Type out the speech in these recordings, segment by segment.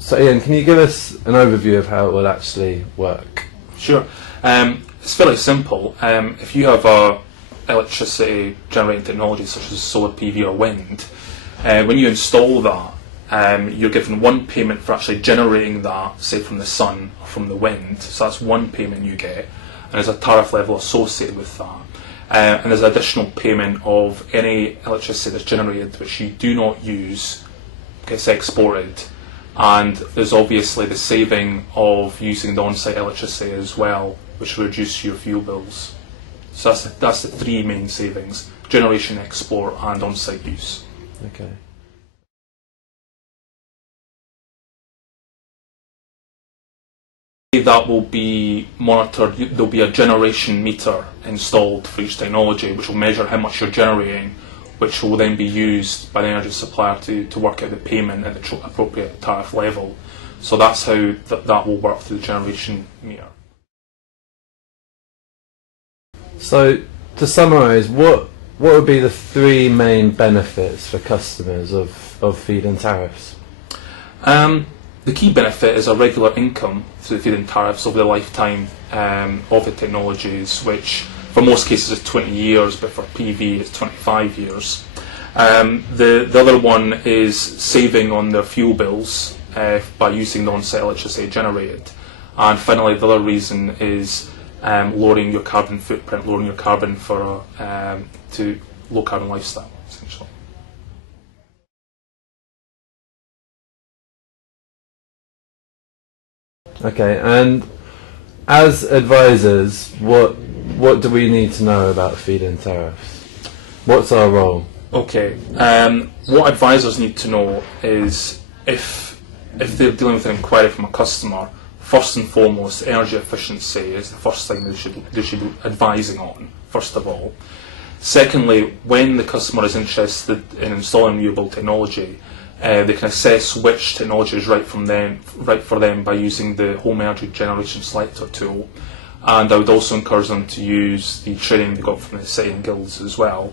So Ian, can you give us an overview of how it will actually work? Sure. It's fairly simple. If you have a electricity generating technology such as solar PV or wind, when you install that, you're given one payment for actually generating that, say from the sun or from the wind. So that's one payment you get, and there's a tariff level associated with that. And there's additional payment of any electricity that's generated which you do not use gets exported. And there's obviously the saving of using the on-site electricity as well, which will reduce your fuel bills. So that's the three main savings: generation, export, and on-site use. Okay. That will be monitored. There'll be a generation meter installed for each technology, which will measure how much you're generating, which will then be used by the energy supplier to work out the payment at the appropriate tariff level. So that's how that will work through the generation meter. So to summarise, what would be the three main benefits for customers of feed-in tariffs? The key benefit is a regular income through the feed-in tariffs over the lifetime of the technologies, which for most cases is 20 years, but for PV it's 25 years. The other one is saving on their fuel bills by using the on-site electricity generated. And finally, the other reason is lowering your carbon footprint, lowering your carbon for to low carbon lifestyle, essentially. Okay, and as advisors, what do we need to know about feed-in tariffs? What's our role? Okay, what advisors need to know is if they're dealing with an inquiry from a customer, first and foremost, energy efficiency is the first thing they should be advising on, first of all. Secondly, when the customer is interested in installing renewable technology, they can assess which technology is right for them by using the Home Energy Generation Selector tool. And I would also encourage them to use the training they got from the City and Guilds as well.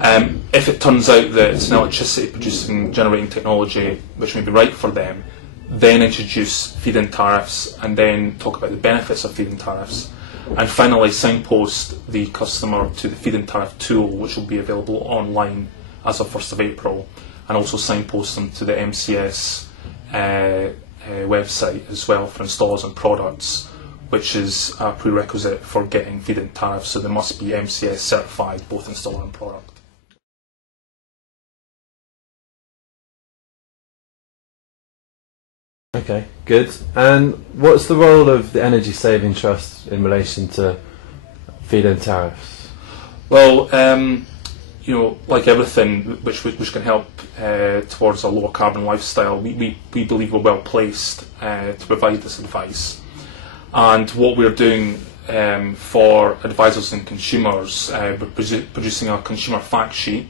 If it turns out that it's an electricity producing generating technology which may be right for them, then introduce feed-in tariffs and then talk about the benefits of feed-in tariffs. And finally, signpost the customer to the feed-in tariff tool, which will be available online as of 1st of April, and also signpost them to the MCS website as well for installers and products, which is a prerequisite for getting feed-in tariffs, so they must be MCS certified, both installer and product. Okay, good. And what's the role of the Energy Saving Trust in relation to feed-in tariffs? Well, you know, like everything which can help towards a lower carbon lifestyle, we believe we're well placed to provide this advice. And what we're doing for advisors and consumers, we're producing a consumer fact sheet.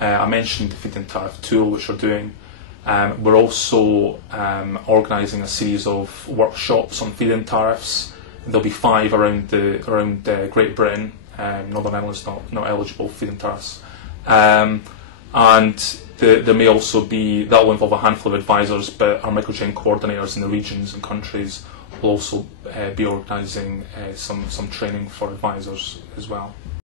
I mentioned the feed-in tariff tool, which we're doing. We're also organising a series of workshops on feed-in tariffs. There'll be 5 around Great Britain. Northern Ireland's not eligible for feed-in tariffs. And there may also be, that will involve a handful of advisors, but our microchain coordinators in the regions and countries will also be organising some training for advisors as well.